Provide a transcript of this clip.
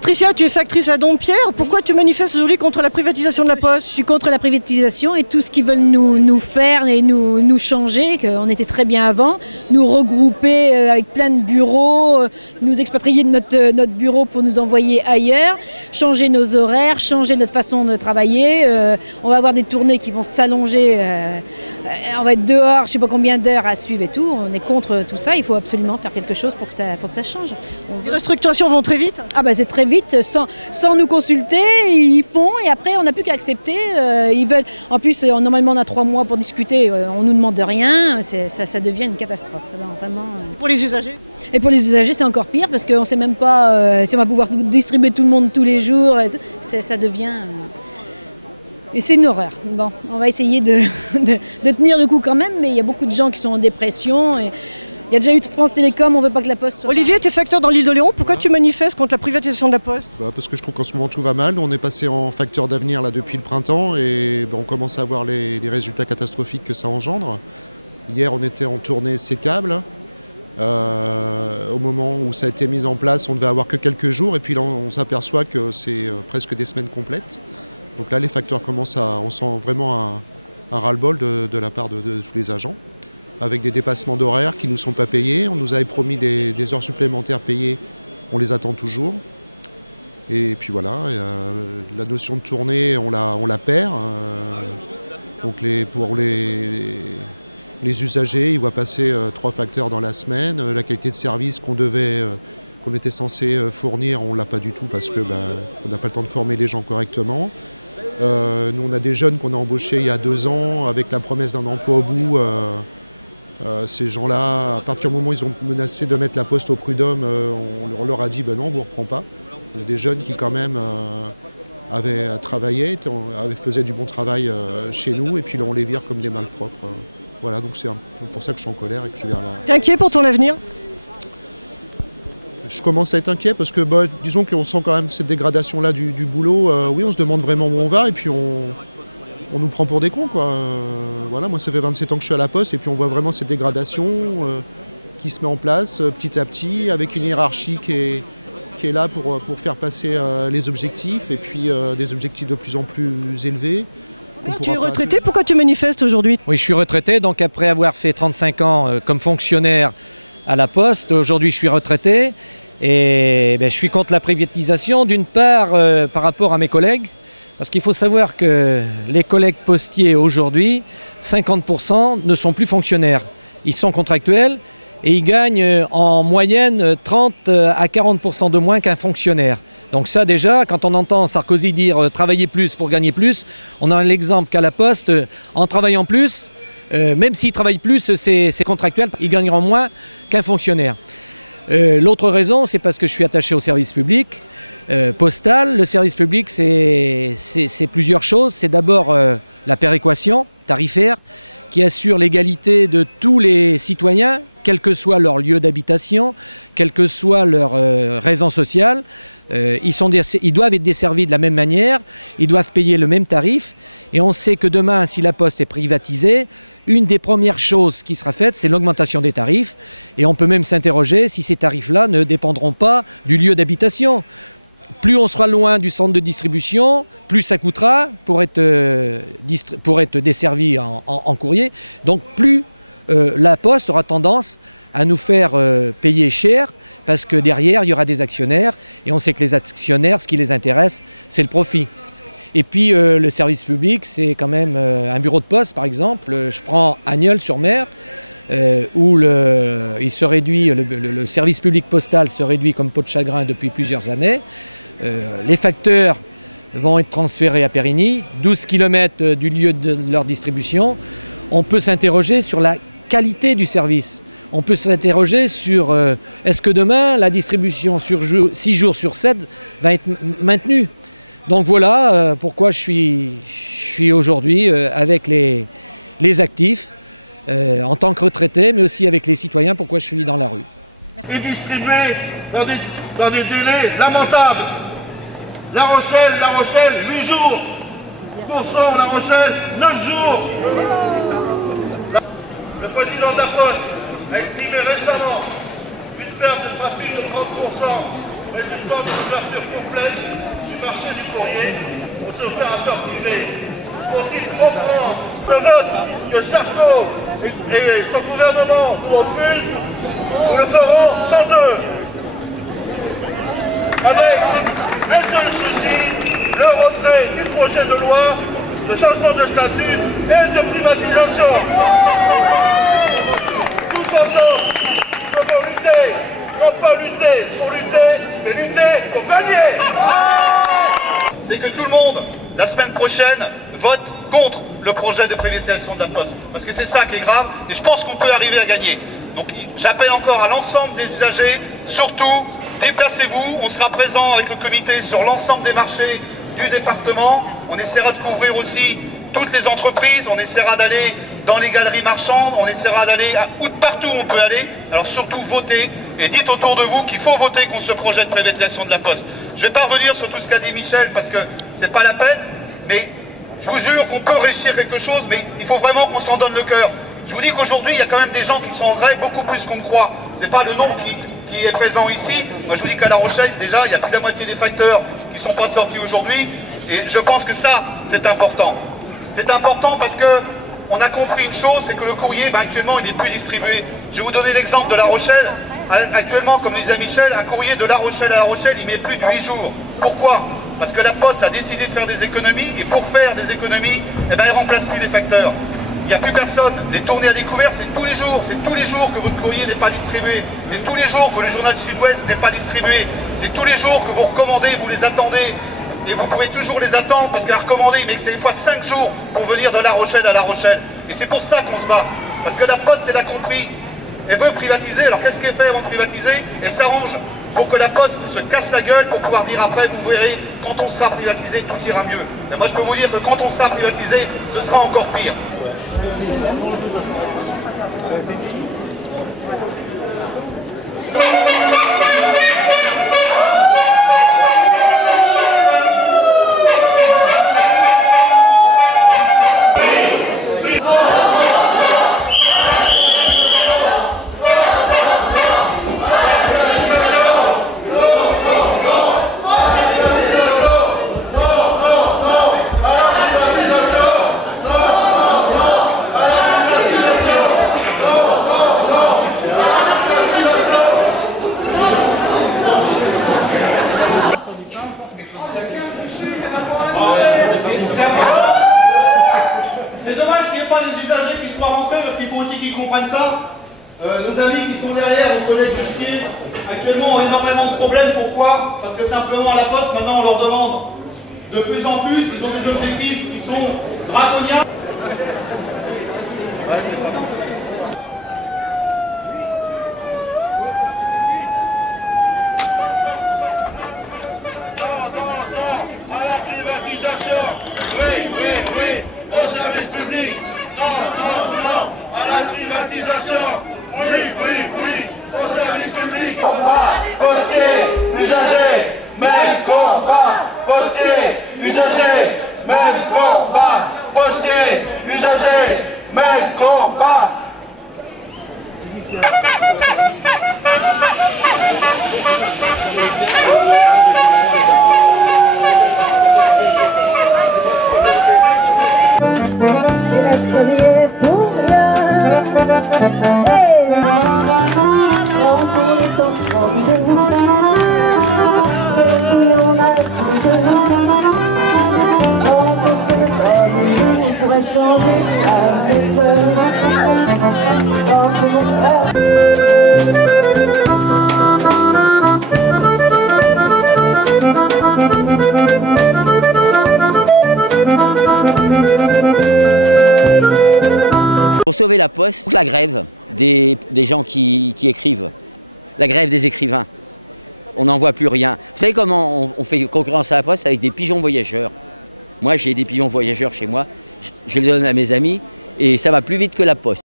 Patricia, tu es factrice à Dompierre. Pourquoi tu manifestes aujourd'hui contre la privatisation de la Poste? Je suis contre la privatisation et tout ce qu'ils veulent nous faire et nous changer, qu'on était très bien avant, nous regrouper avec plein de bureaux, nous expatrier de notre bureau pour nous envoyer ailleurs, changer nos horaires, changer notre façon de travailler. On va avoir des tournées qui vont s'allonger, on va être dehors, je ne sais pas combien d'heures à suivre et tout. On est contre tout ça, il faut absolument faire quelque chose pour que ça change. Les restructurations vont très vite? Ah ben c'est très vite, sans nous consulter, ils font et après on n'a plus qu'à accepter. Ils veulent. En plus, normalement on a 3 mois pour discuter, on nous demande rien, ça devient une catastrophe. Non, vraiment. Pour les usagers? Et pour les usagers c'est encore pire parce qu'on ne sait même pas si on va pouvoir distribuer tout le monde tous les jours. Ça devient... Et c'est une horreur. Bon, on va essayer de tenir le coup quand même, mais il y a beaucoup de gens qui sont en dépression. Et il y a déjà eu France Télécom, on ne veut pas que la Poste soit... Olivier, tu es facteur dans l'île de Léon. Pourquoi tu manifestes contre la privatisation de la Poste? Parce que je trouve qu'en ce moment tout va mal. On est passé en facteur d'avenir là depuis le printemps et on commence à voir les résultats catastrophiques que ça engendre. Hier, on était en tournée sécable. Au moment où ça a été mis en place, on devait avoir que quelques jours et puis là, on s'aperçoit que c'est presque des semaines complètes. Donc là, les facteurs commencent on sent vraiment un ras-le-bol de la part de tous les agents, avec des dépassements d'horaires qui ne nous sont pas payés. On nous avait promis des heures supplémentaires payées, on les attend toujours. Et puis voilà, la notion de tournée, on la perd. Donc pour les usagers, ils voient passer 3 facteurs dans la semaine. La qualité de service qu'on était censé fournir, on ne l'a pas du tout parce que on n'a pas le temps de former les gens correctement. Nous, on a des jeunes qu'on a embauchés il y a 2 ans avec la promesse d'un emploi au bout. Ces gens-là, à partir du moment où ils ont menacé de mettre la Poste au prud'homme, on leur a dit non, on ne vous reprend pas. Des jeunes qui quand même avaient travaillé, faisaient du bon travail chez nous et puis là on les vire comme des malpropres. Voilà, donc c'est un peu pour ça que je suis en colère et que je viens là. T'es inquiet pour ton avenir? Je commence à être inquiet parce que disons qu'on sent quand même cette dégradation-là du boulot. Oui, on se demande vraiment où on va et puis on nous prend pour des cons, quoi. Voilà, moi ça fait 27 ans que je suis à la Poste et puis on voit vraiment cette dégradation qui se met en place petit à petit avec une hiérarchie qui est là pour faire passer les objectifs et puis des objectifs de plus en plus élevés. Tu es retraité, pourquoi tu manifestes aujourd'hui? Oui, je suis retraité, donc après avoir fait 35 ans comme fonctionnaire à la Poste, aujourd'hui je suis retraité et je suis contre la privatisation d'une part par rapport à mes collègues, parce qu'il faut savoir que les collègues postiers aujourd'hui, 50% ne sont plus fonctionnaires, ils sont contractuels et ils gagnent en moyenne 30 à 40% de moins qu'un fonctionnaire. Donc ça déjà, quand on entend Sarkozy dire « travailler plus pour gagner plus », on a l'exemple qu'à la Poste, en travaillant plus, même s'ils travaillent plus, c'est contractuel, ils gagneront moins qu'un fonctionnaire. L'autre raison, c'est parce que je suis attaché au service public postal. Le service public, c'est plusieurs choses. C'est d'abord la péréquation tarifaire qui assure l'égalité de tous les citoyens, quel que soit leur lieu d'habitation, quelle que soit leur raison sociale. Ils doivent être desservis de la même manière, ils doivent payer le même tarif. Et on sait que demain, si la Poste est privatisée, une des premières choses qui sera faite, c'est l'augmentation des tarifs. Et on peut même s'interroger si ces tarifs-là ne dépendront pas du lieu d'habitation. Plus on sera loin du centre de distribution, plus ça coûtera pour être desservi en courrier. Donc plus la Poste aura tendance à nous faire payer cher parce que derrière, il y aura des actionnaires. Et on sait que les actionnaires, ce qui les intéresse, c'est le profit. Et puis le service public, c'est quand même un bureau de poste, par exemple. Je prends Agneulles-sur-Mer, où le service public postal se réduit comme peau de chagrin depuis plusieurs années. Les facteurs vont être transférés à Périgny, 12 km du lieu de leur distribution. On peut s'interroger sur la qualité du service. On peut s'interroger sur est-ce que demain la distribution sur 6 jours sur 7 va être maintenue. Donc voilà pourquoi je suis aujourd'hui avec les actifs, en tant que retraité, mais aussi avec les citoyens, pourquoi je suis dans la rue. Et distribué dans des délais lamentables. La Rochelle, 8 jours. Courson, La Rochelle, 9 jours. Le président de la Poste a estimé récemment une perte de trafic de 30%, résultant d'une ouverture complète. Hidalgo et son gouvernement nous refusent, nous le ferons sans eux. Avec un seul souci, le retrait du projet de loi de changement de statut et de privatisation. Tous ensemble, nous devons lutter, non pas lutter pour lutter, mais lutter pour gagner. C'est que tout le monde, la semaine prochaine, vote contre le projet de privatisation de la Poste. Parce que c'est ça qui est grave, et je pense qu'on peut arriver à gagner. Donc j'appelle encore à l'ensemble des usagers, surtout, déplacez-vous, on sera présent avec le comité sur l'ensemble des marchés du département. On essaiera de couvrir aussi toutes les entreprises, on essaiera d'aller dans les galeries marchandes, on essaiera d'aller partout où on peut aller. Alors surtout votez et dites autour de vous qu'il faut voter contre ce projet de privatisation de la Poste. Je ne vais pas revenir sur tout ce qu'a dit Michel parce que c'est pas la peine, mais je vous jure qu'on peut réussir quelque chose, mais il faut vraiment qu'on s'en donne le cœur. Je vous dis qu'aujourd'hui, il y a quand même des gens qui sont en grève, beaucoup plus qu'on ne croit. C'est pas le nombre qui est présent ici. Moi, je vous dis qu'à La Rochelle, déjà, il y a plus de la moitié des facteurs qui ne sont pas sortis aujourd'hui. Et je pense que ça, c'est important. C'est important parce que on a compris une chose, c'est que le courrier, actuellement, il n'est plus distribué. Je vais vous donner l'exemple de La Rochelle. Actuellement, comme disait Michel, un courrier de La Rochelle à La Rochelle, il met plus de 8 jours. Pourquoi? Parce que la Poste a décidé de faire des économies, et pour faire des économies, elle ne remplace plus les facteurs. Il n'y a plus personne. Les tournées à découvert, c'est tous les jours que votre courrier n'est pas distribué. C'est tous les jours que le journal Sud-Ouest n'est pas distribué. C'est tous les jours que vous recommandez, vous les attendez. Et vous pouvez toujours les attendre parce qu'à recommander, il met des fois 5 jours pour venir de La Rochelle à La Rochelle. Et c'est pour ça qu'on se bat. Parce que la Poste, elle a compris. Elle veut privatiser. Alors qu'est-ce qu'elle fait avant de privatiser? Elle s'arrange pour que la Poste se casse la gueule pour pouvoir dire après, vous verrez, quand on sera privatisé, tout ira mieux. Et moi, je peux vous dire que quand on sera privatisé, ce sera encore pire. C'est dommage qu'il n'y ait pas des usagers qui soient rentrés parce qu'il faut aussi qu'ils comprennent ça. Nos amis qui sont derrière, nos collègues de Chier, actuellement ont énormément de problèmes. Pourquoi? Parce que simplement à la Poste, maintenant on leur demande de plus en plus, ils ont des objectifs qui sont draconiens. À la privatisation, oui, au service public, non, à la privatisation, oui, au service public. Combat, postier, usager, même combat, postier, usager, même combat, postier, usager, même combat. Pour rien. Hey. Pour sauver la Poste, la grève des gens qui écrivent, la grève des écrivains, on n'en voit plus rien. Vous savez comment on fait concurrence à la Poste? Avec des pigeons voyageurs. Moi j'ai des pigeons voyageurs chez moi, je les donne à mes amis et ça va plus vite que la Poste.